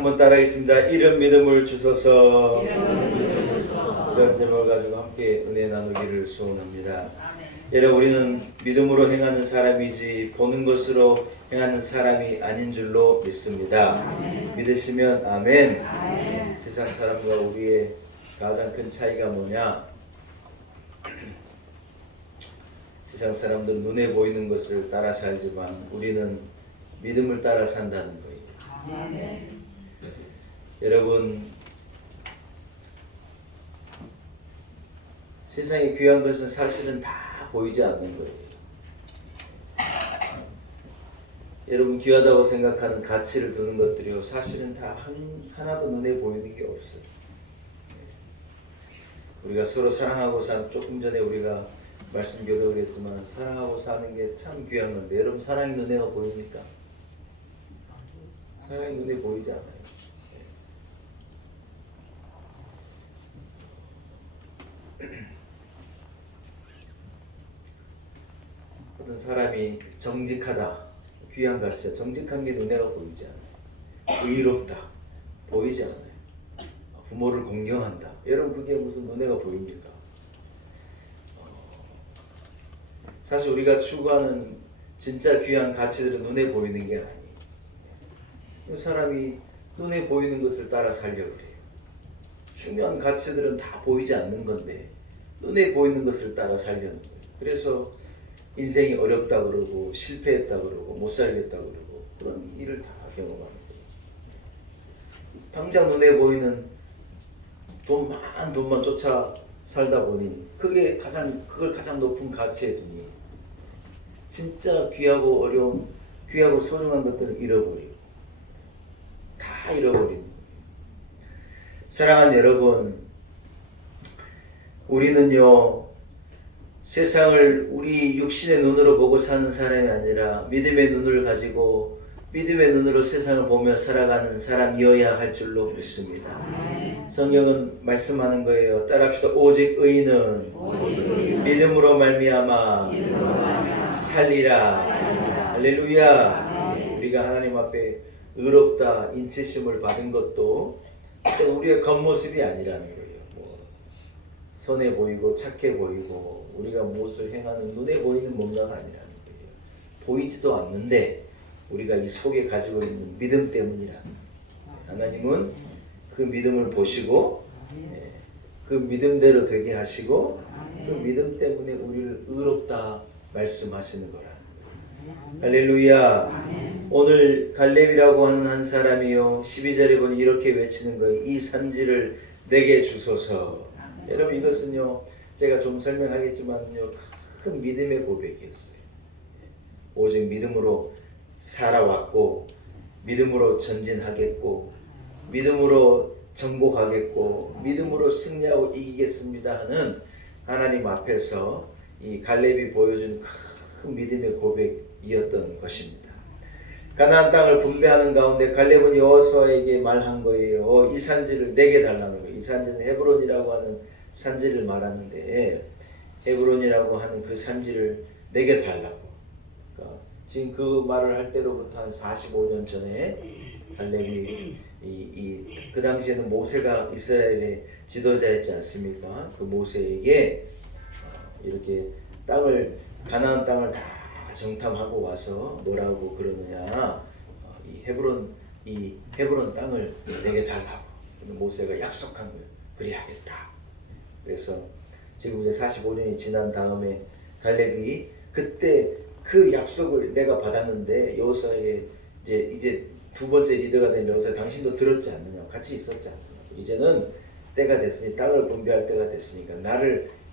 한번 따라하겠습니다. 이런 믿음을 주소서. 이런 제목을 가지고 함께 은혜 나누기를 소원합니다. 여러분, 우리는 믿음으로 행하는 사람이지 보는 것으로 행하는 사람이 아닌 줄로 믿습니다. 믿으시면 아멘. 세상 사람과 우리의 가장 큰 차이가 뭐냐? 세상 사람들은 눈에 보이는 것을 따라 살지만 우리는 믿음을 따라 산다는 거예요. 여러분, 세상에 귀한 것은 사실은 다 보이지 않는 거예요. 여러분, 귀하다고 생각하는 가치를 두는 것들이요, 사실은 다 하나도 눈에 보이는 게 없어요. 우리가 서로 사랑하고 조금 전에 우리가 말씀 교도했지만 사랑하고 사는 게 참 귀한 건데, 여러분 사랑이 눈에 보입니까? 사랑이 눈에 보이지 않아요. 어떤 사람이 정직하다, 귀한 가치야. 정직한 게 눈에 보이지 않아요. 의롭다, 보이지 않아요. 부모를 공경한다, 여러분 그게 무슨 눈에가 보입니까? 사실 우리가 추구하는 진짜 귀한 가치들은 눈에 보이는 게 아니에요. 사람이 눈에 보이는 것을 따라 살려고 해요. 중요한 가치들은 다 보이지 않는 건데 눈에 보이는 것을 따라 살려는 거예요. 그래서 인생이 어렵다 그러고 실패했다 그러고 못 살겠다 그러고 그런 일을 다 경험하는 거예요. 당장 눈에 보이는 돈만 쫓아 살다 보니 그걸 가장 높은 가치에 두니 진짜 귀하고 어려운, 귀하고 소중한 것들을 잃어버리고 다 잃어버리는 거예요. 사랑하는 여러분, 우리는요 세상을 우리 육신의 눈으로 보고 사는 사람이 아니라 믿음의 눈을 가지고 믿음의 눈으로 세상을 보며 살아가는 사람이어야 할 줄로 믿습니다. 성경은 말씀하는 거예요. 따라합시다. 오직 의인은 믿음으로 말미암아 살리라. 할렐루야. 우리가 하나님 앞에 의롭다, 인치심을 받은 것도 우리의 겉모습이 아니라는 거예요. 선해 보이고 착해 보이고 우리가 무엇을 행하는 눈에 보이는 뭔가가 아니라는 거예요. 보이지도 않는데 우리가 이 속에 가지고 있는 믿음 때문이라는 거예요. 하나님은 그 믿음을 보시고 그 믿음대로 되게 하시고 그 믿음 때문에 우리를 의롭다 말씀하시는 거라는 거예요. 할렐루야. 오늘 갈렙이라고 하는 한 사람이요 12절에 보니 이렇게 외치는 거예요. 이 산지를 내게 주소서. 여러분, 이것은요 제가 좀 설명하겠지만요 큰 믿음의 고백이었어요. 오직 믿음으로 살아왔고 믿음으로 전진하겠고 믿음으로 정복하겠고 믿음으로 승리하고 이기겠습니다 하는 하나님 앞에서 이 갈렙이 보여준 큰 믿음의 고백이었던 것입니다. 가나안 땅을 분배하는 가운데 갈렙은 여호수아에게 말한 거예요. 이 산지를 내게 달라는 거예요. 이 산지는 헤브론이라고 하는 산지를 말하는데 헤브론이라고 하는 그 산지를 내게 달라고. 그러니까 지금 그 말을 할 때로부터 한 45년 전에 갈렙이 그 당시에는 모세가 이스라엘의 지도자였지 않습니까? 그 모세에게 이렇게 가나안 땅을 다 정탐하고 와서 뭐라고 그러느냐? 이 헤브론 땅을 내게 달라고. 모세가 약속한 거예요. 그래야겠다. 그래서 지금 이제 45년이 지난 다음에 갈렙이 그때 그 약속을 내가 받았는데 여호수아에게 이제 두 번째 리더가 된 여호수아, 당신도 들었지 않느냐? 같이 있었지 않느냐? 이제는 때가 됐으니 땅을 분배할 때가 됐으니까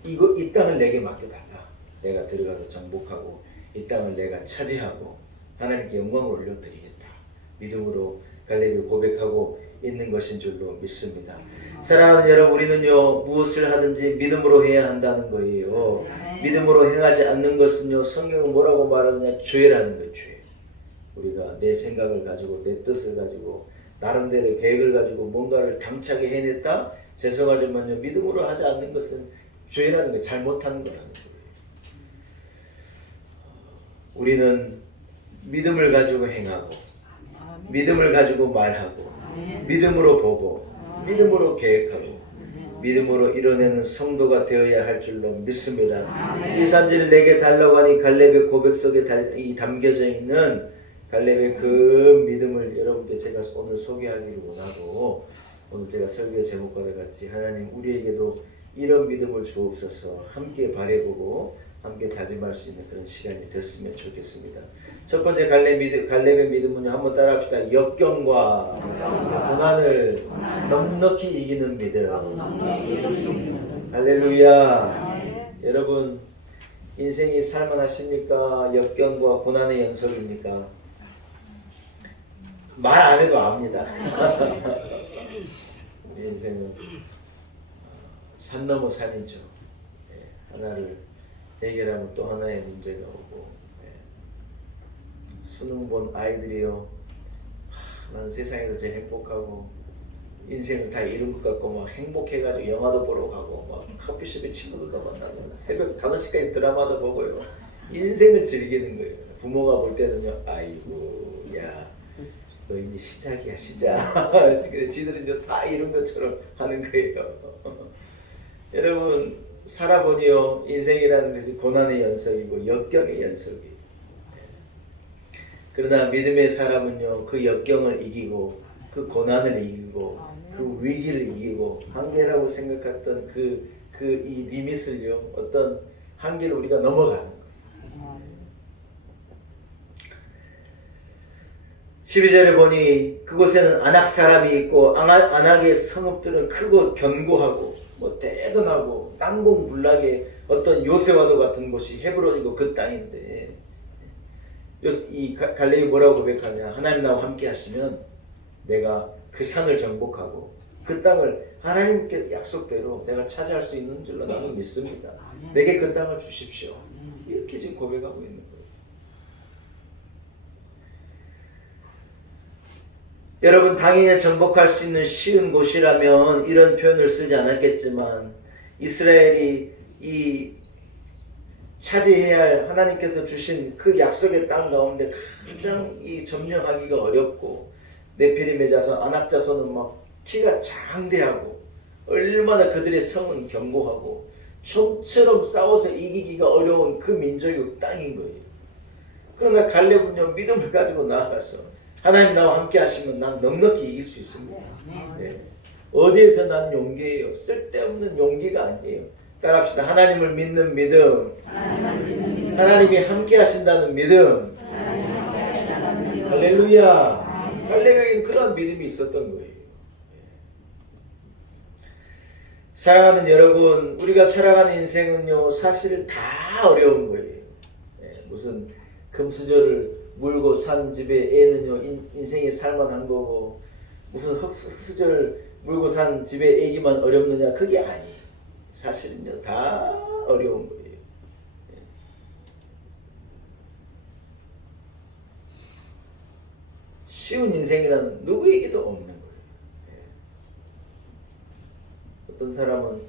이 땅을 내게 맡겨달라. 내가 들어가서 정복하고 이 땅을 내가 차지하고 하나님께 영광을 올려드리겠다. 믿음으로 갈렙이 고백하고 있는 것인 줄로 믿습니다. 사랑하는 여러분, 우리는요 무엇을 하든지 믿음으로 해야 한다는 거예요. 믿음으로 행하지 않는 것은요 성경은 뭐라고 말하느냐? 죄라는 거예요. 죄. 우리가 내 생각을 가지고 내 뜻을 가지고 나름대로 계획을 가지고 뭔가를 당차게 해냈다? 죄송하지만요 믿음으로 하지 않는 것은 죄라는 거예요. 잘못하는 거라는 거예요. 우리는 믿음을 가지고 행하고 믿음을 가지고 말하고 믿음으로 보고 믿음으로 계획하고 믿음으로 이뤄내는 성도가 되어야 할 줄로 믿습니다. 이 산지를 내게 달라고 하니 갈렙의 고백 속에 담겨져 있는 갈렙의 그 믿음을 여러분께 제가 오늘 소개하기를 원하고, 오늘 제가 설교 제목과 같이 하나님 우리에게도 이런 믿음을 주옵소서 함께 바라보고 함께 다짐할 수 있는 그런 시간이 됐으면 좋겠습니다. 첫 번째 갈렙의 믿음은요, 한번 따라합시다. 역경과 고난을 넉넉히 이기는 믿음. 할렐루야. 여러분, 인생이 살만하십니까? 역경과 고난의 연속입니까? 말 안 해도 압니다. 인생은 산 넘어 산이죠. 하나를 해결하면 또 하나의 문제가 오고, 수능 본 아이들이요, 나는 세상에서 제일 행복하고 인생을 다 이룬 것 같고 막 행복해가지고 영화도 보러 가고 막 커피숍에 친구들도 만나고 새벽 5시까지 드라마도 보고요, 인생을 즐기는 거예요. 부모가 볼 때는요, 아이고 야 너 이제 시작이야 시작. 지들은 이제 다 이룬 것처럼 하는 거예요. 여러분, 살아보니요, 인생이라는 것이 고난의 연속이고 역경의 연속이에요. 그러나 믿음의 사람은요, 그 역경을 이기고 그 고난을 이기고 그 위기를 이기고 한계라고 생각했던 이 리밋을요, 어떤 한계를 우리가 넘어가는 거예요. 12절에 보니 그곳에는 아낙 사람이 있고 아낙의 성읍들은 크고 견고하고 뭐 대단하고 난공불락의 어떤 요새와도 같은 곳이 헤브론이고 그 땅인데, 이 갈렙이 뭐라고 고백하냐? 하나님 나와 함께 하시면 내가 그 산을 정복하고 그 땅을 하나님께 약속대로 내가 차지할 수 있는 줄로 나는 믿습니다. 내게 그 땅을 주십시오. 이렇게 지금 고백하고 있는 거예요. 여러분, 당연히 정복할 수 있는 쉬운 곳이라면 이런 표현을 쓰지 않았겠지만, 이스라엘이 이 차지해야 할 하나님께서 주신 그 약속의 땅 가운데 가장 이 점령하기가 어렵고, 네피림의 자손, 아낙 자손은 막 키가 장대하고 얼마나 그들의 성은 견고하고 총처럼 싸워서 이기기가 어려운 그 민족의 땅인 거예요. 그러나 갈렙은요, 믿음을 가지고 나아가서 하나님 나와 함께 하시면 난 넉넉히 이길 수 있습니다. 네. 어디에서 난 용기예요? 쓸데없는 용기가 아니에요. 따라합시다. 하나님을 믿는 믿음. 하나님이 함께 하신다는 믿음. 할렐루야. 갈렙에게는 그런 믿음이 있었던 거예요. 사랑하는 여러분, 우리가 살아가는 인생은요, 사실 다 어려운 거예요. 무슨 금수저를 물고 산 집에 애는요, 인생이 살만한 거고, 무슨 흙수저를 물고 산 집에 애기만 어렵느냐? 그게 아니에요. 사실은요, 다 어려운 거예요. 쉬운 인생이라는 누구에게도 없는 거예요. 어떤 사람은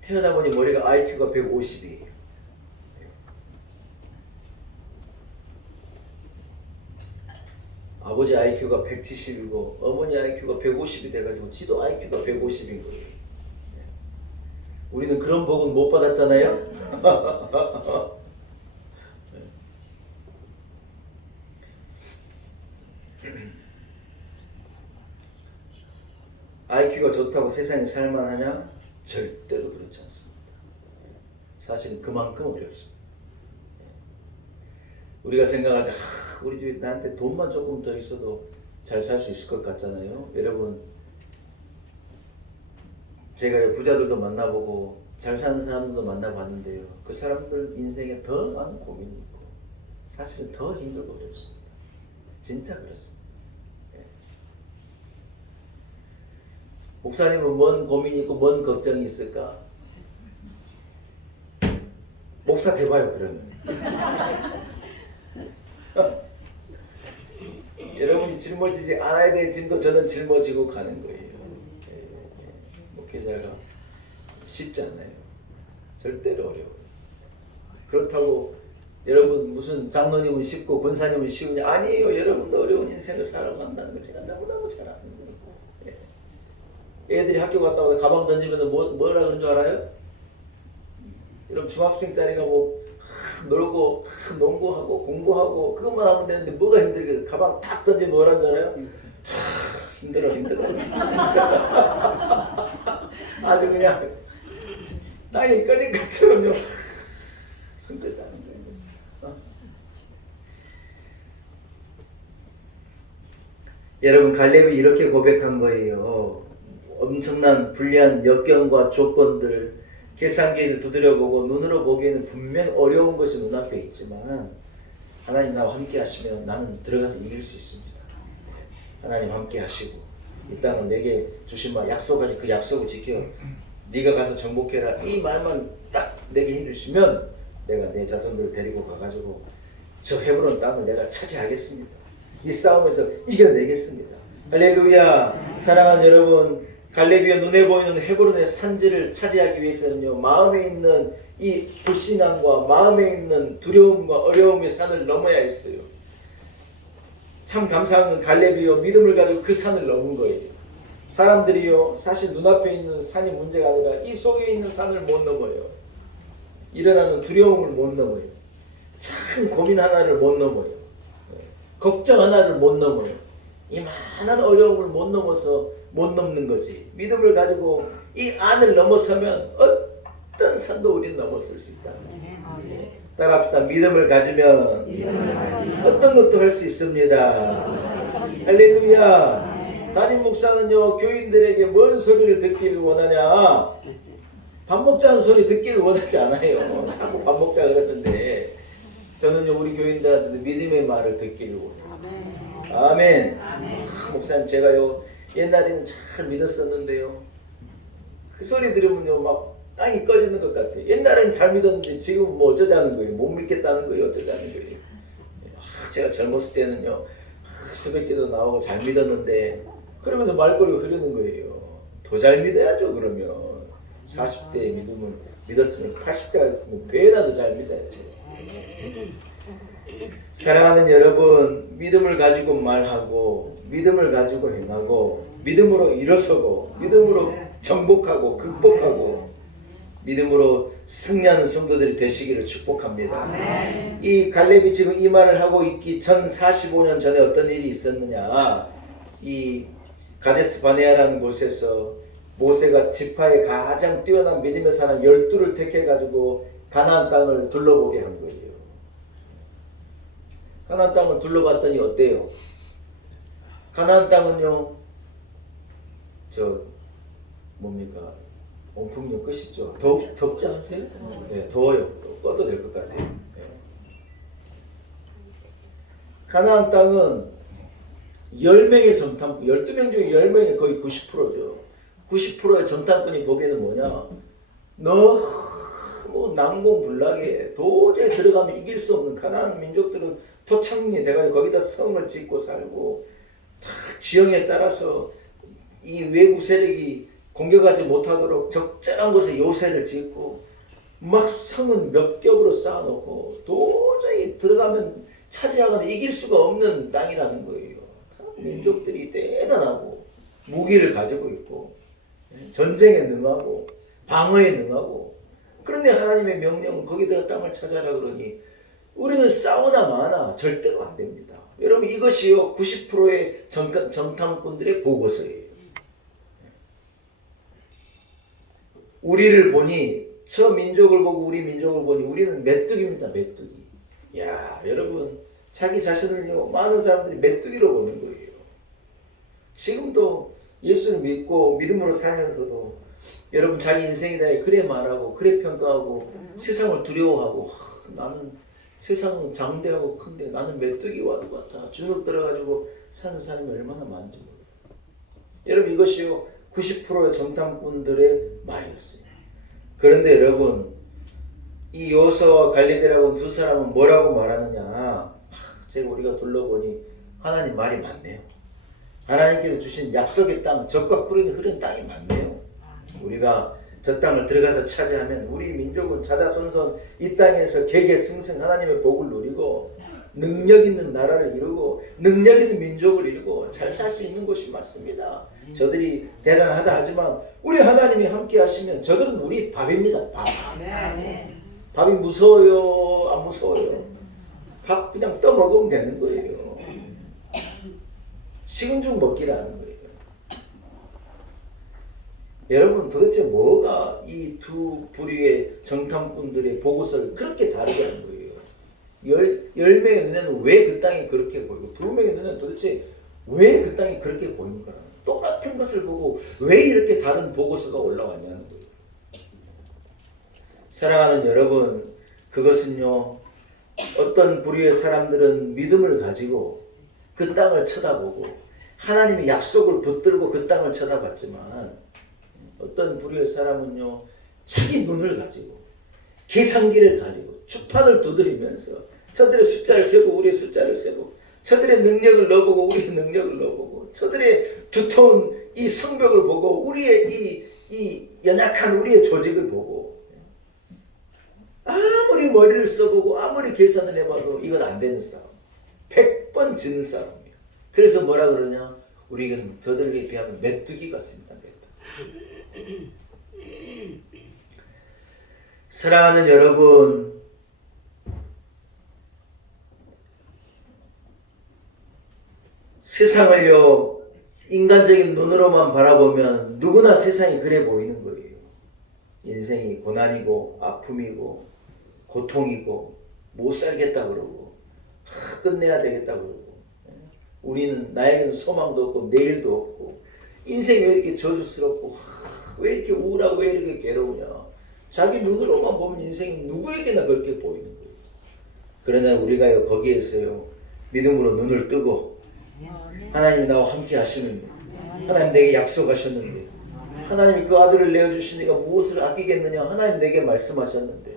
태어나 보니 머리가 IQ가 150이에요. 아버지 IQ가 170이고 어머니 IQ가 150이 돼가지고 지도 IQ가 150인 거예요. 우리는 그런 복은 못 받았잖아요. IQ가 좋다고 세상에 살만하냐? 절대로 그렇지 않습니다. 사실은 그만큼 어렵습니다. 우리가 생각할 때 우리 집에 나한테 돈만 조금 더 있어도 잘 살 수 있을 것 같잖아요. 여러분, 제가 부자들도 만나보고 잘 사는 사람들도 만나봤는데요, 그 사람들 인생에 더 많은 고민이 있고 사실은 더 힘들고 어렵습니다. 진짜 그렇습니다. 목사님은 뭔 고민이 있고 뭔 걱정이 있을까? 목사 돼봐요 그러면. 여러분이 짊어지지 않아야 될 짐도 저는 짊어지고 가는 거예요. 목회자가 쉽지 않아요. 절대로 어려워요. 그렇다고 여러분 무슨 장로님은 쉽고 권사님은 쉬우냐? 아니에요. 여러분도 어려운 인생을 살아간다는 걸 제가 너무너무 잘 아는 거예요. 애들이 학교 갔다 오다 가방 던지면 뭐라 그런 줄 알아요? 여러분 중학생짜리가 뭐 놀고 농구하고 공부하고 그것만 하면 되는데 뭐가 힘들게 가방 탁 던지면 뭐라는 줄 알아요? 힘들어. 아주 그냥 땅이 꺼진 것처럼요. 힘들다는 거예요. 여러분 갈렙이 이렇게 고백한 거예요. 엄청난 불리한 역경과 조건들 계산기를 두드려보고 눈으로 보기에는 분명히 어려운 것이 눈앞에 있지만 하나님 나와 함께 하시면 나는 들어가서 이길 수 있습니다. 하나님 함께 하시고 이 땅을 내게 주신 말 약속하신 그 약속을 지켜 네가 가서 정복해라 이 말만 딱 내게 해주시면 내가 내 자손들을 데리고 가가지고 저 헤브론 땅을 내가 차지하겠습니다. 이 싸움에서 이겨내겠습니다. 할렐루야. 사랑하는 여러분, 갈렙이여 눈에 보이는 헤브론의 산지를 차지하기 위해서는요, 마음에 있는 이 불신앙과 마음에 있는 두려움과 어려움의 산을 넘어야 했어요. 참 감사한 건 갈렙이요 믿음을 가지고 그 산을 넘은 거예요. 사람들이요 사실 눈앞에 있는 산이 문제가 아니라 이 속에 있는 산을 못 넘어요. 일어나는 두려움을 못 넘어요. 참 고민 하나를 못 넘어요. 걱정 하나를 못 넘어요. 이만한 어려움을 못 넘어서 못 넘는 거지. 믿음을 가지고 이 안을 넘어서면 어떤 산도 우리는 넘어설 수 있다. 따라합시다. 믿음을 가지면 어떤 것도 할 수 있습니다. 할렐루야. 담임 목사는요 교인들에게 뭔 소리를 듣기를 원하냐? 밥 먹자는 소리 듣기를 원하지 않아요. 자꾸 밥 먹자 그랬는데 저는요 우리 교인들한테 믿음의 말을 듣기를 원해요. 아멘. 목사님 제가요 옛날에는 잘 믿었었는데요 그 소리 들으면요 막 땅이 꺼지는 것 같아요. 옛날에는 잘 믿었는데 지금은 뭐 어쩌자는 거예요. 못 믿겠다는 거예요. 어쩌자는 거예요. 제가 젊었을 때는요 새벽기도 나오고 잘 믿었는데 그러면서 말꼬리가 흐르는 거예요. 더 잘 믿어야죠. 그러면 40대에 믿음을 믿었으면 80대가 됐으면 배나 더 잘 믿어야죠. 사랑하는 여러분, 믿음을 가지고 말하고 믿음을 가지고 행하고 믿음으로 일어서고 믿음으로 정복하고 극복하고 믿음으로 승리하는 성도들이 되시기를 축복합니다. 이 갈렙이 지금 이 말을 하고 있기 전 45년 전에 어떤 일이 있었느냐. 이 가데스 바네아라는 곳에서 모세가 지파의 가장 뛰어난 믿음의 사람 12를 택해가지고 가나안 땅을 둘러보게 한 거예요. 가나안 땅을 둘러봤더니 어때요? 가나안 땅은요 뭡니까? 온풍령 끝이죠. 덥지 않으세요? 네, 더워요. 꺼도 될 것 같아요. 네. 가나안 땅은 10명의 정탐꾼, 12명 중에 10명이 거의 90%죠. 90%의 정탐꾼이 보기에는 뭐냐? 너무 난공불락에 도저히 들어가면 이길 수 없는 가나안 민족들은 토착민이 돼가지고 거기다 성을 짓고 살고 다 지형에 따라서 이 외부 세력이 공격하지 못하도록 적절한 곳에 요새를 짓고 막 성은 몇 겹으로 쌓아놓고 도저히 들어가면 차지하거나 이길 수가 없는 땅이라는 거예요. 민족들이 대단하고 무기를 가지고 있고 전쟁에 능하고 방어에 능하고 그런데 하나님의 명령은 거기다가 땅을 찾아라 그러니 우리는 싸우나 마나 절대로 안 됩니다. 여러분 이것이요 90%의 정탐꾼들의 보고서예요. 우리를 보니 저 민족을 보고 우리 민족을 보니 우리는 메뚜기입니다. 메뚜기. 야 여러분 자기 자신을요 많은 사람들이 메뚜기로 보는 거예요. 지금도 예수를 믿고 믿음으로 살면서도 여러분 자기 인생이다 그래 말하고 그래 평가하고 세상을 두려워하고 나는 세상은 장대하고 큰데 나는 메뚜기와도 같아. 주눅 들어가지고 사는 사람이 얼마나 많은지 몰라요. 여러분 이것이요 90%의 정탐꾼들의 말이었어요. 그런데 여러분 이 요서와 갈렙이라고 두 사람은 뭐라고 말하느냐. 제가 우리가 둘러보니 하나님 말이 많네요. 하나님께서 주신 약속의 땅, 적과 꿀이 흐른 땅이 많네요. 우리가 저 땅을 들어가서 차지하면 우리 민족은 자자손손 이 땅에서 개개승승 하나님의 복을 누리고 능력 있는 나라를 이루고 능력 있는 민족을 이루고 잘 살 수 있는 곳이 맞습니다. 저들이 대단하다 하지만 우리 하나님이 함께 하시면 저들은 우리 밥입니다. 밥. 밥이 무서워요? 안 무서워요? 밥 그냥 떠먹으면 되는 거예요. 식은 죽 먹기라는 거예요. 여러분 도대체 뭐가 이 두 부류의 정탐꾼들의 보고서를 그렇게 다르게 하는 거예요? 10명의 눈에는 왜 그 땅이 그렇게 보이고 2명의 눈에는 도대체 왜 그 땅이 그렇게 보이는 거야? 똑같은 것을 보고 왜 이렇게 다른 보고서가 올라왔냐는 거예요. 사랑하는 여러분, 그것은요, 어떤 부류의 사람들은 믿음을 가지고 그 땅을 쳐다보고 하나님의 약속을 붙들고 그 땅을 쳐다봤지만 어떤 부류의 사람은요, 자기 눈을 가지고 계산기를 가지고 주판을 두드리면서 저들의 숫자를 세고 우리의 숫자를 세고 저들의 능력을 넣어보고 우리의 능력을 넣어보고 저들의 두터운 이 성벽을 보고 우리의 이 연약한 우리의 조직을 보고 아무리 머리를 써보고 아무리 계산을 해봐도 이건 안 되는 싸움. 100번 지는 싸움이에요. 그래서 뭐라 그러냐? 우리는 저들에게 비하면 메뚜기 같습니다. 메뚜기. 사랑하는 여러분, 세상을요 인간적인 눈으로만 바라보면 누구나 세상이 그래 보이는 거예요. 인생이 고난이고 아픔이고 고통이고 못 살겠다 그러고 끝내야 되겠다 그러고 우리는 나에게는 소망도 없고 내일도 없고 인생이 왜 이렇게 저주스럽고 왜 이렇게 우울하고 왜 이렇게 괴로우냐. 자기 눈으로만 보면 인생이 누구에게나 그렇게 보이는 거예요. 그러나 우리가요 거기에서요 믿음으로 눈을 뜨고 하나님이 나와 함께 하시는데 하나님 내게 약속하셨는데 하나님이 그 아들을 내어주시니까 무엇을 아끼겠느냐. 하나님 내게 말씀하셨는데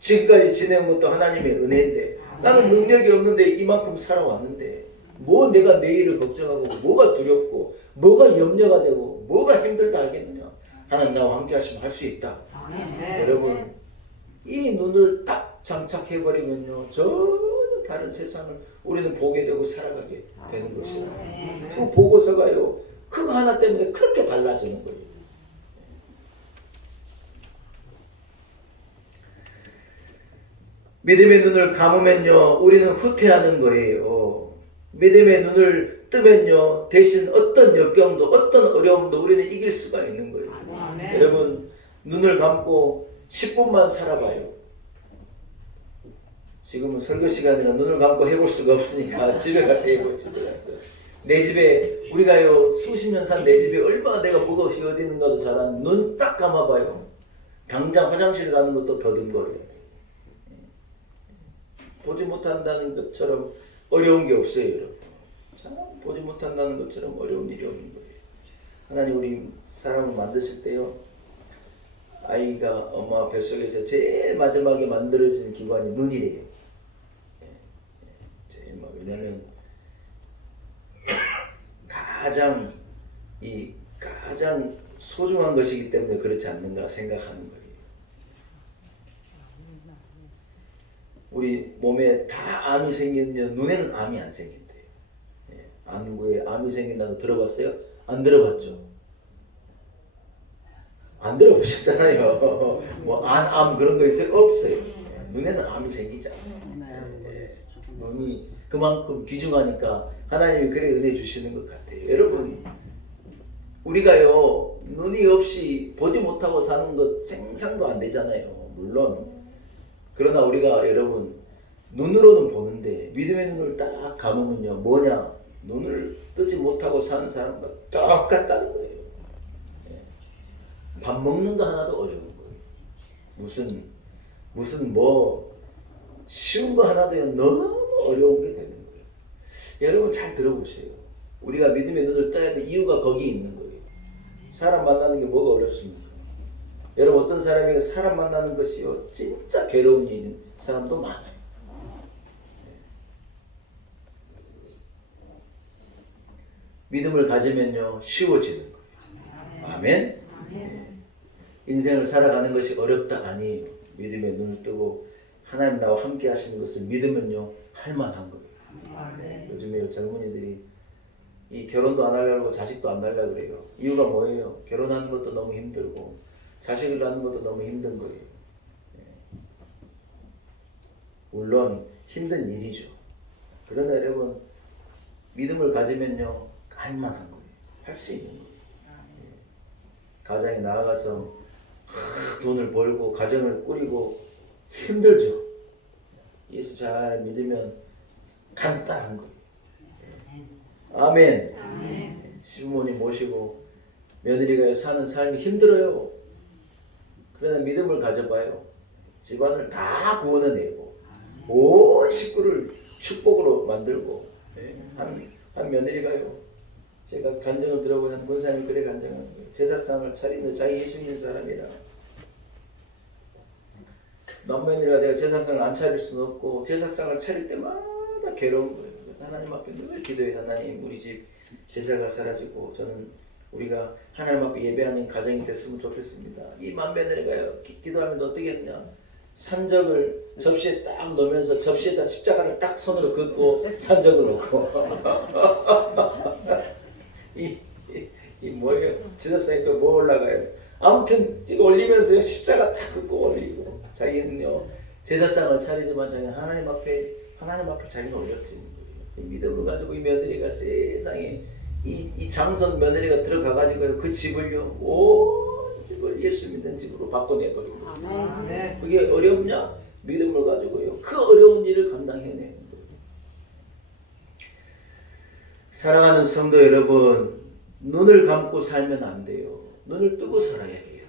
지금까지 지내온 것도 하나님의 은혜인데 나는 능력이 없는데 이만큼 살아왔는데 뭐 내가 내일을 걱정하고 뭐가 두렵고 뭐가 염려가 되고 뭐가 힘들다 하겠느냐. 하나님 나와 함께 하시면 할 수 있다. 여러분 이 눈을 딱 장착해버리면요 전혀 다른 세상을 우리는 보게 되고 살아가게 되는 것이라. 두 보고서가요 그거 하나 때문에 그렇게 달라지는 거예요. 믿음의 눈을 감으면요 우리는 후퇴하는 거예요. 믿음의 눈을 뜨면요 대신 어떤 역경도 어떤 어려움도 우리는 이길 수가 있는 거예요. 여러분 눈을 감고 10분만 살아봐요. 지금은 설교 시간이라 눈을 감고 해볼 수가 없으니까 집에 가서 해보. 집에 가서 내 집에 우리가요 수십 년 산 내 집에 얼마나 내가 뭐가 어디 있는가도 잘 아는 눈 딱 감아봐요. 당장 화장실 가는 것도 더듬거려야 돼. 보지 못한다는 것처럼 어려운 게 없어요, 여러분. 참 보지 못한다는 것처럼 어려운 일이 없는 거예요. 하나님 우리 사람을 만드실 때요 아이가 엄마 뱃속에서 제일 마지막에 만들어진 기관이 눈이래요. 제일 왜냐면 가장 소중한 것이기 때문에 그렇지 않는가 생각하는 거예요. 우리 몸에 다 암이 생겼는데 눈에는 암이 안 생긴대요. 안구에 암이 생긴다고 들어봤어요? 안 들어봤죠? 안 들어보셨잖아요. 뭐 안암 그런 거 있어요? 없어요. 눈에는 암이 생기지 않아요. 눈이 그만큼 귀중하니까 하나님이 그래 은혜 주시는 것 같아요. 여러분 우리가요 눈이 없이 보지 못하고 사는 것 생상도 안 되잖아요. 물론 그러나 우리가 여러분 눈으로는 보는데 믿음의 눈을 딱 감으면요 뭐냐 눈을 뜨지 못하고 사는 사람과 똑같다는 거예요. 밥 먹는 거 하나도 어려운 거예요. 무슨 뭐 쉬운 거 하나도 너무 어려운 게 되는 거예요. 여러분 잘 들어보세요. 우리가 믿음의 눈을 떠야 될 이유가 거기 있는 거예요. 사람 만나는 게 뭐가 어렵습니까? 여러분 어떤 사람이 사람 만나는 것이요 진짜 괴로운 일인 사람도 많아요. 믿음을 가지면요 쉬워지는 거예요. 아멘. 인생을 살아가는 것이 어렵다 아니에요. 믿음에 눈을 뜨고 하나님 나와 함께 하시는 것을 믿으면요 할만한 거예요. 요즘에 젊은이들이 이 결혼도 안 하려고 자식도 안 낳으려고 그래요. 이유가 뭐예요? 결혼하는 것도 너무 힘들고 자식을 낳는 것도 너무 힘든 거예요. 물론 힘든 일이죠. 그러나 여러분 믿음을 가지면요 할만한 거예요. 할 수 있는 거예요. 가정에 나아가서 돈을 벌고 가정을 꾸리고 힘들죠. 예수 잘 믿으면 간단한 거예요. 아멘. 시부모님 모시고 며느리가 사는 삶이 힘들어요. 그러나 믿음을 가져봐요. 집안을 다 구원해내고 온 식구를 축복으로 만들고 한 며느리가요. 제가 간증을 들어보니 한 권사님이 그래 간증하는 거예요. 제사상을 차리는 자기 예수 믿는 사람이라 남며느리가 내가 제사상을 안 차릴 수는 없고 제사상을 차릴 때마다 괴로운 거예요. 그래서 하나님 앞에 늘 기도해. 하나님 우리 집 제사가 사라지고 저는 우리가 하나님 앞에 예배하는 가정이 됐으면 좋겠습니다. 이 맏며느리가요 기도하면서 어떻게 했냐, 산적을 접시에 딱 넣으면서 접시에다 십자가를 딱 손으로 긋고 산적을 놓고 이 뭐예요? 제사상에 또 뭐 올라가요? 아무튼 이거 올리면서 십자가 딱 긋고 올리고 자기는요 제사상을 차리지만 자기는 하나님 앞에 자기는 올려드리는 거예요. 믿음을 가지고 이 며느리가 세상에 이 장손 며느리가 들어가가지고 그 집을요 온 집을 예수 믿는 집으로 바꿔내버리고 그게 어렵냐? 믿음을 가지고요 그 어려운 일을 감당해내는 거예요. 사랑하는 성도 여러분, 눈을 감고 살면 안 돼요. 눈을 뜨고 살아야 해요.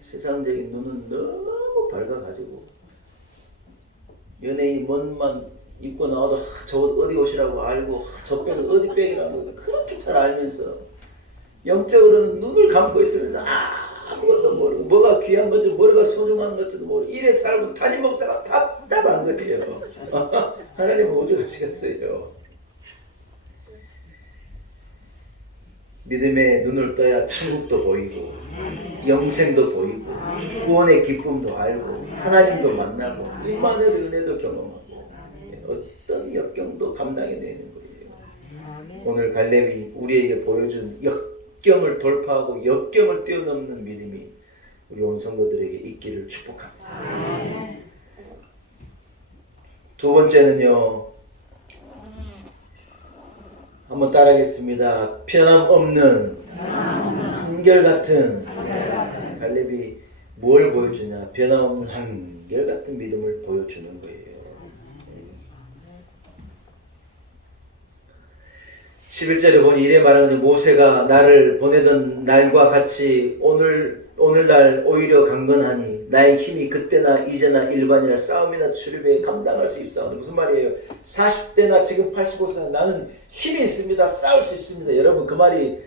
세상적인 눈은 너무 밝아가지고 연예인이 뭔만 입고 나와도 저 옷 어디 옷이라고 알고 저 백은 어디 백이라고 그렇게 잘 알면서 영적으로는 눈을 감고 있으면서 아무것도 모르고 뭐가 귀한 건지 뭐가 소중한 건지도 모르고 이래 살고 담임 목사가 답답한 거예요. 하나님은 오죽하시겠어요. 믿음에 눈을 떠야 천국도 보이고 영생도 보이고 구원의 기쁨도 알고 하나님도 만나고 임마누엘 은혜도 경험하고 어떤 역경도 감당해내는 거예요. 오늘 갈렙이 우리에게 보여준 역경을 돌파하고 역경을 뛰어넘는 믿음이 우리 온 성도들에게 있기를 축복합니다. 두 번째는요, 한번 따라하겠습니다. 변함없는 한결같은 갈렙이 뭘 보여주냐? 변함없는 한결같은 믿음을 보여주는 거예요. 11절에 보니 이래 말하거든요. 모세가 나를 보내던 날과 같이 오늘날 오히려 강건하니 나의 힘이 그때나 이제나 일반이나 싸움이나 출입에 감당할 수 있어. 무슨 말이에요? 40대나 지금 85세나 나는 힘이 있습니다. 싸울 수 있습니다. 여러분 그 말이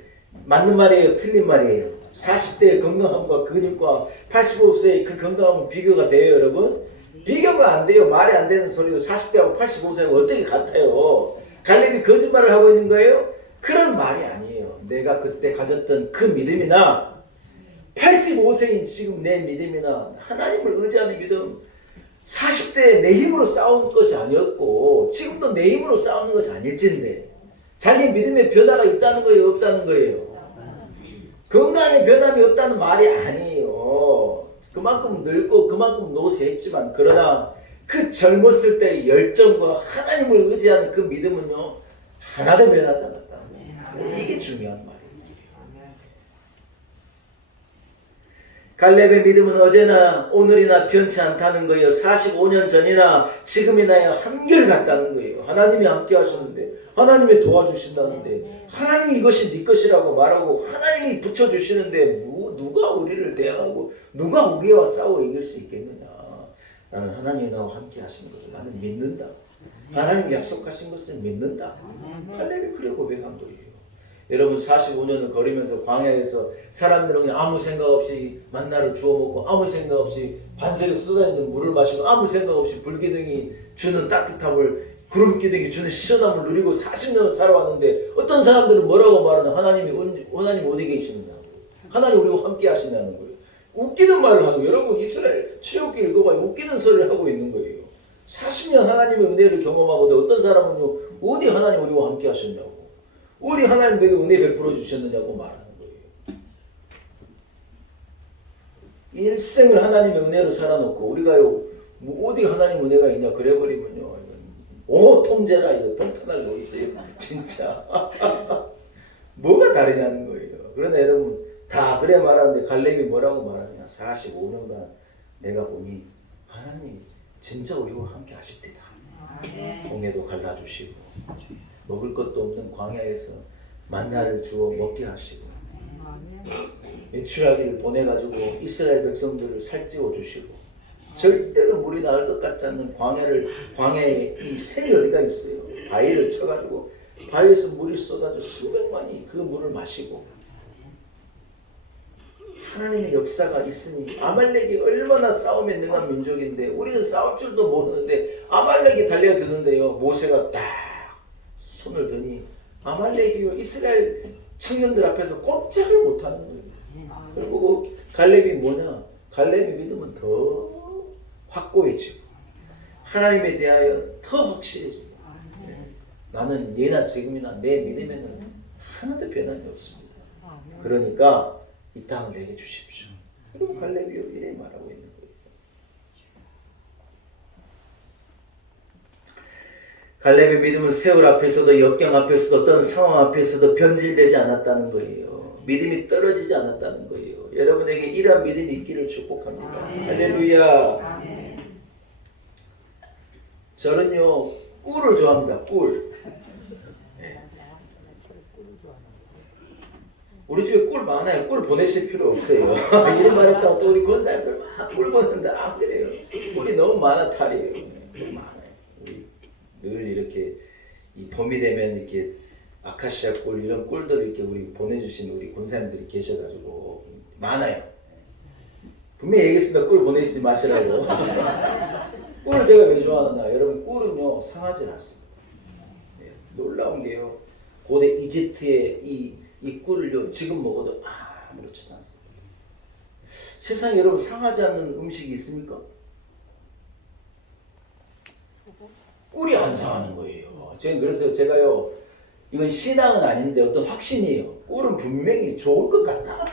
맞는 말이에요? 틀린 말이에요? 40대의 건강함과 근육과 85세의 그 건강함은 비교가 돼요 여러분? 비교가 안 돼요. 말이 안 되는 소리로 40대하고 85세하고 어떻게 같아요? 갈렙이 거짓말을 하고 있는 거예요? 그런 말이 아니에요. 내가 그때 가졌던 그 믿음이나 85세인 지금 내 믿음이나 하나님을 의지하는 믿음 40대에 내 힘으로 싸운 것이 아니었고 지금도 내 힘으로 싸우는 것이 아닐진데 자기 믿음에 변화가 있다는 거예요? 없다는 거예요? 건강에 변함이 없다는 말이 아니에요. 그만큼 늙고 그만큼 노쇠했지만 그러나 그 젊었을 때의 열정과 하나님을 의지하는 그 믿음은요 하나도 변하지 않았다. 이게 중요한 말이에요. 갈렙의 믿음은 어제나 오늘이나 변치 않다는 거예요. 45년 전이나 지금이나 한결같다는 거예요. 하나님이 함께 하시는데 하나님이 도와주신다는데 하나님이 이것이 네 것이라고 말하고 하나님이 붙여주시는데 누가 우리를 대항하고 누가 우리와 싸워 이길 수 있겠느냐. 나는 하나님이 나와 함께 하시는 것을 나는 믿는다. 하나님이 약속하신 것을 믿는다. 갈렙이 그래 고백한 거예요. 여러분 45년을 걸으면서 광야에서 사람들은 아무 생각 없이 만나를 주워 먹고 아무 생각 없이 반석에 쏟아지는 물을 마시고 아무 생각 없이 불기둥이 주는 따뜻함을 구름기둥이 주는 시원함을 누리고 40년을 살아왔는데 어떤 사람들은 뭐라고 말하나 하나님 어디 계시느냐고 하나님 우리와 함께 하시냐는 거예요. 웃기는 말을 하고 여러분 이스라엘 출애굽기 읽어봐요. 웃기는 소리를 하고 있는 거예요. 40년 하나님의 은혜를 경험하고도 어떤 사람은요 어디 하나님 우리와 함께 하셨냐고 어디 하나님 내게 은혜 베풀어 주셨느냐고 말하는 거예요. 일생을 하나님의 은혜로 살아놓고 우리가요 뭐 어디 하나님 은혜가 있냐 그래버리면요 오 통제라 이거 통탄할 거 있어요 진짜. 뭐가 다르냐는 거예요. 그러나 여러분 다 그래 말하는데 갈렙이 뭐라고 말하냐 45년간 내가 보니 하나님이 진짜 우리와 함께 하십니다. 홍해도 갈라주시고 먹을 것도 없는 광야에서 만나를 주어 먹게 하시고 메추라기를 보내가지고 이스라엘 백성들을 살찌워 주시고 절대로 물이 나올 것 같지 않는 광야에 이 샘이 어디가 있어요. 바위를 쳐가지고 바위에서 물이 쏟아져 수백만이 그 물을 마시고 하나님의 역사가 있으니 아말렉이 얼마나 싸움에 능한 민족인데 우리는 싸울 줄도 모르는데 아말렉이 달려드는데요 모세가 딱 손을 드니 아말렉이요 이스라엘 청년들 앞에서 꼼짝을 못하는 거예요. 그리고 갈렙이 뭐냐 갈렙의 믿음은 더 확고해지고 하나님에 대하여 더 확실해지고 나는 예나 지금이나 내 믿음에는 하나도 변함이 없습니다. 그러니까 이 땅을 내게 주십시오. 그리고 갈렙이 이렇게 말하고 있는 거예요. 갈렙의 믿음은 세월 앞에서도 역경 앞에서도 어떤 상황 앞에서도 변질되지 않았다는 거예요. 믿음이 떨어지지 않았다는 거예요. 여러분에게 이러한 믿음이 있기를 축복합니다. 할렐루야. 저는요 꿀을 좋아합니다. 꿀. 우리 집에 꿀 많아요. 꿀 보내실 필요 없어요. 이런 말 했다고 또 우리 권사님들 막 꿀 보내는데 안 그래요. 꿀이 너무 많아 탈이에요. 꿀 많아요. 우리 늘 이렇게 이 봄이 되면 이렇게 아카시아 꿀 이런 꿀들을 이렇게 우리 보내주신 우리 권사님들이 계셔가지고 많아요. 분명히 얘기했습니다. 꿀 보내시지 마시라고. 꿀을 제가 왜 좋아하느냐. 여러분 꿀은요 상하지 않습니다. 놀라운 게요. 고대 이집트의 이 꿀을요 지금 먹어도 아무렇지도 않습니다. 세상에 여러분 상하지 않는 음식이 있습니까? 꿀이 안 상하는 거예요. 그래서 제가요 이건 신앙은 아닌데 어떤 확신이에요. 꿀은 분명히 좋을 것 같다.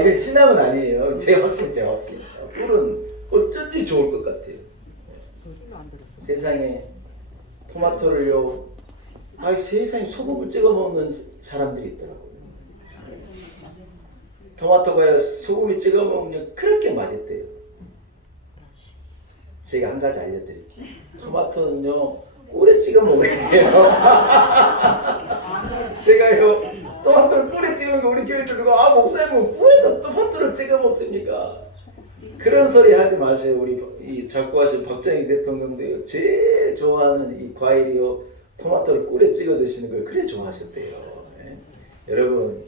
이건 신앙은 아니에요. 제 확신. 꿀은 어쩐지 좋을 것 같아요. 세상에 토마토를요 세상에 소금을 찍어 먹는 사람들이 있더라고요. 토마토가 소금이 찍어 먹으면 그렇게 맛있대요. 제가 한 가지 알려드릴게요. 토마토는요 꿀에 찍어 먹어야 돼요. 제가요 토마토를 꿀에 찍어 먹으면 우리 교회들 누가 목사님은 꿀에다 토마토를 찍어 먹습니까? 그런 소리 하지 마세요. 우리 이 작고하신 박정희 대통령도요 제일 좋아하는 이 과일이요 토마토를 꿀에 찍어 드시는 걸 그래 좋아하셨대요. 예? 여러분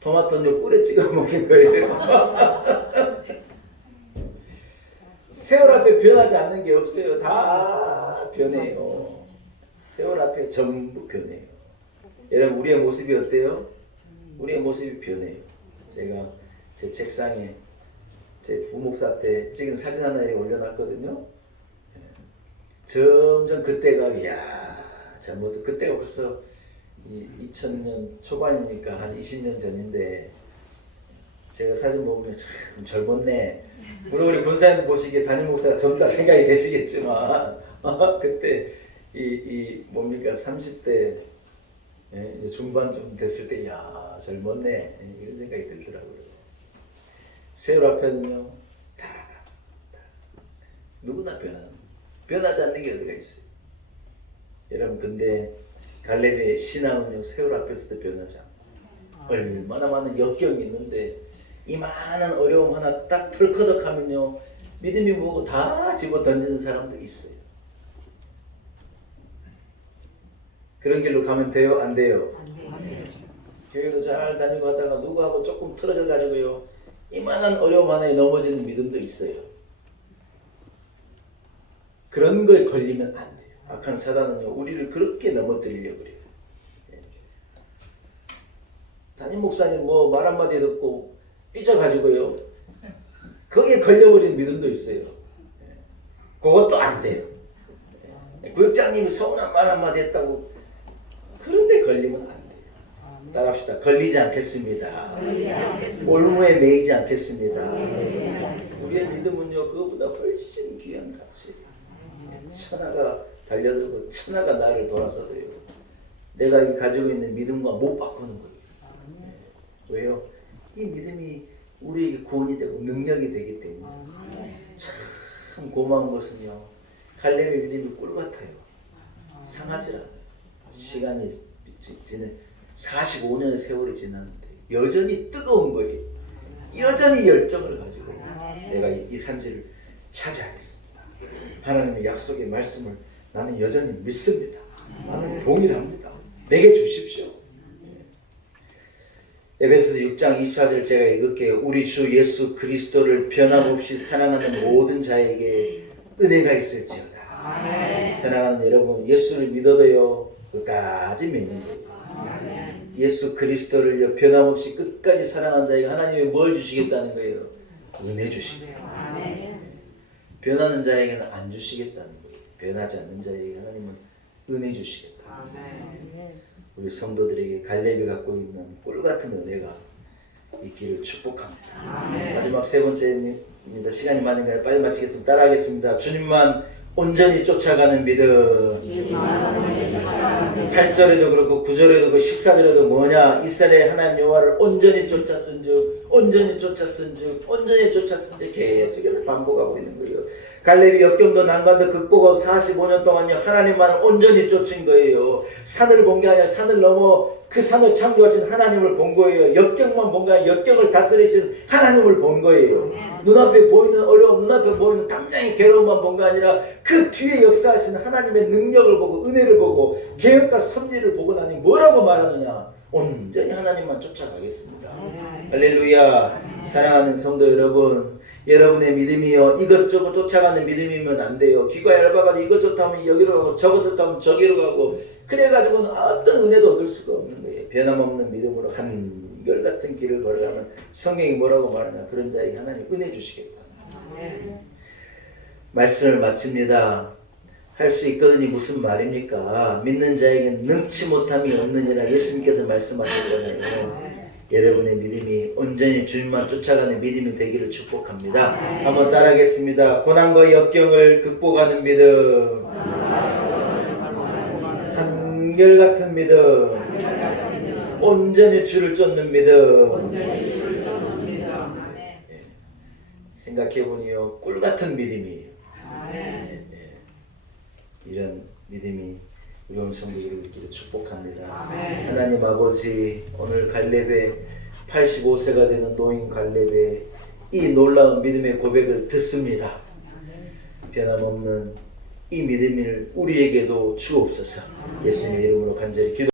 토마토는 꿀에 찍어 먹는 거예요. 세월 앞에 변하지 않는 게 없어요. 다 변해요. 세월 앞에 전부 변해요. 여러분 우리의 모습이 어때요? 우리의 모습이 변해요. 제가 제 책상에 제 부목사 때 찍은 사진 하나 올려놨거든요. 점점 그때가 저 모습 그때가 벌써 2000년 초반이니까 한 20년 전인데 제가 사진 보면 참 젊었네. 물론 우리 군사님 보시기에 담임 목사가 젊다 생각이 되시겠지만 그때 이 뭡니까 30대 이제 중반쯤 됐을 때 젊었네 이런 생각이 들더라고요. 세월 앞에는요 다 누구나 변하지 않는 게 어디가 있어요. 여러분 근데 갈렙의 신앙은요 세월 앞에서도 변하지 않고 얼마나 많은 역경이 있는데 이 많은 어려움 하나 딱 털커덕하면요 믿음이 뭐고 다 집어 던지는 사람도 있어요. 그런 길로 가면 돼요? 안 돼요? 안 돼요. 교회도 잘 다니고 하다가 누구하고 조금 틀어져 가지고요 이만한 어려움 하나에 넘어지는 믿음도 있어요. 그런 거에 걸리면 안 돼요. 악한 사단은요 우리를 그렇게 넘어뜨리려고 그래요. 담임 목사님 뭐 말 한마디 듣고 삐져가지고요. 거기에 걸려버린 믿음도 있어요. 그것도 안 돼요. 구역장님이 서운한 말 한마디 했다고 그런데 걸리면 안 돼요. 따라합시다. 걸리지 않겠습니다. 올무에 매이지 않겠습니다. 우리의 믿음은요, 그거보다 훨씬 귀한 가치예요. 천하가 달려들고 천하가 나를 돌아서도요, 내가 이 가지고 있는 믿음과 못 바꾸는 거예요. 왜요? 이 믿음이 우리에게 구원이 되고 능력이 되기 때문에. 참 고마운 것은요, 갈렙의 믿음이 꿀 같아요. 상하지 않아요. 시간이 지는 45년의 세월이 지났는데 여전히 뜨거운 거예요. 여전히 열정을 가지고 내가 이 산지를 차지하겠습니다. 하나님의 약속의 말씀을 나는 여전히 믿습니다. 나는 동일합니다. 내게 주십시오. 에베소서 6장 24절 제가 읽을게요. 우리 주 예수 그리스도를 변함없이 사랑하는 모든 자에게 은혜가 있을지어다. 아멘. 사랑하는 여러분, 예수를 믿어도요, 끝까지 믿는 거예요. 아멘. 예수 그리스도를 변함없이 끝까지 사랑하는 자에게 하나님이 뭘 주시겠다는 거예요? 은혜 주시겠다. 아멘. 변하는 자에게는 안 주시겠다는 거예요. 변하지 않는 자에게 하나님은 은혜 주시겠다. 아멘. 우리 성도들에게 갈렙이 갖고 있는 꿀 같은 은혜가 있기를 축복합니다. 아멘. 마지막 세 번째입니다. 시간이 많은가요? 빨리 마치겠습니다. 따라하겠습니다. 주님만 온전히 쫓아가는 믿음. 8절에도 그렇고 9절에도 그렇고 14절에도 뭐냐? 이스라엘 하나님 여호와를 온전히 쫓았은즉 온전히 쫓았은즉 온전히 쫓았은즉 계속해서 반복하고 있는 거예요. 갈렙이 역경도 난관도 극복하고 45년 동안요, 하나님만을 온전히 쫓은 거예요. 산을 본 게 아니라 산을 넘어 그 산을 창조하신 하나님을 본 거예요. 역경만 본 게 아니라 역경을 다스리신 하나님을 본 거예요. 눈앞에 보이는 어려움, 눈앞에 보이는 당장의 괴로움만 본 게 아니라 그 뒤에 역사하신 하나님의 능력을 보고 은혜를 보고 계획과 섭리를 보고 나니 뭐라고 말하느냐? 온전히 하나님만 쫓아가겠습니다. 할렐루야. 사랑하는 성도 여러분, 여러분의 믿음이요, 이것저것 쫓아가는 믿음이면 안 돼요. 귀가 얇아가지고 이것저것 하면 여기로 가고 저것저것 하면 저기로 가고 그래가지고는 어떤 은혜도 얻을 수가 없는 거예요. 변함없는 믿음으로 한결같은 길을 걸어가면 성경이 뭐라고 말하냐? 그런 자에게 하나님 은혜 주시겠다. 말씀을 마칩니다. 할 수 있거든이 무슨 말입니까? 믿는 자에게는 능치 못함이 없느니라 예수님께서 말씀하셨잖아요. 여러분의 믿음이 온전히 주님만 쫓아가는 믿음이 되기를 축복합니다. 한번 따라하겠습니다. 고난과 역경을 극복하는 믿음, 한결같은 믿음, 온전히 주를 쫓는 믿음. 생각해보니요, 꿀같은 믿음이에요. 이런 믿음이 우리 온 성도들을 있기를 축복합니다. 아멘. 하나님 아버지, 오늘 갈렙의 85세가 되는 노인 갈렙의 이 놀라운 믿음의 고백을 듣습니다. 변함없는 이 믿음을 우리에게도 주옵소서. 예수님의 이름으로 간절히 기도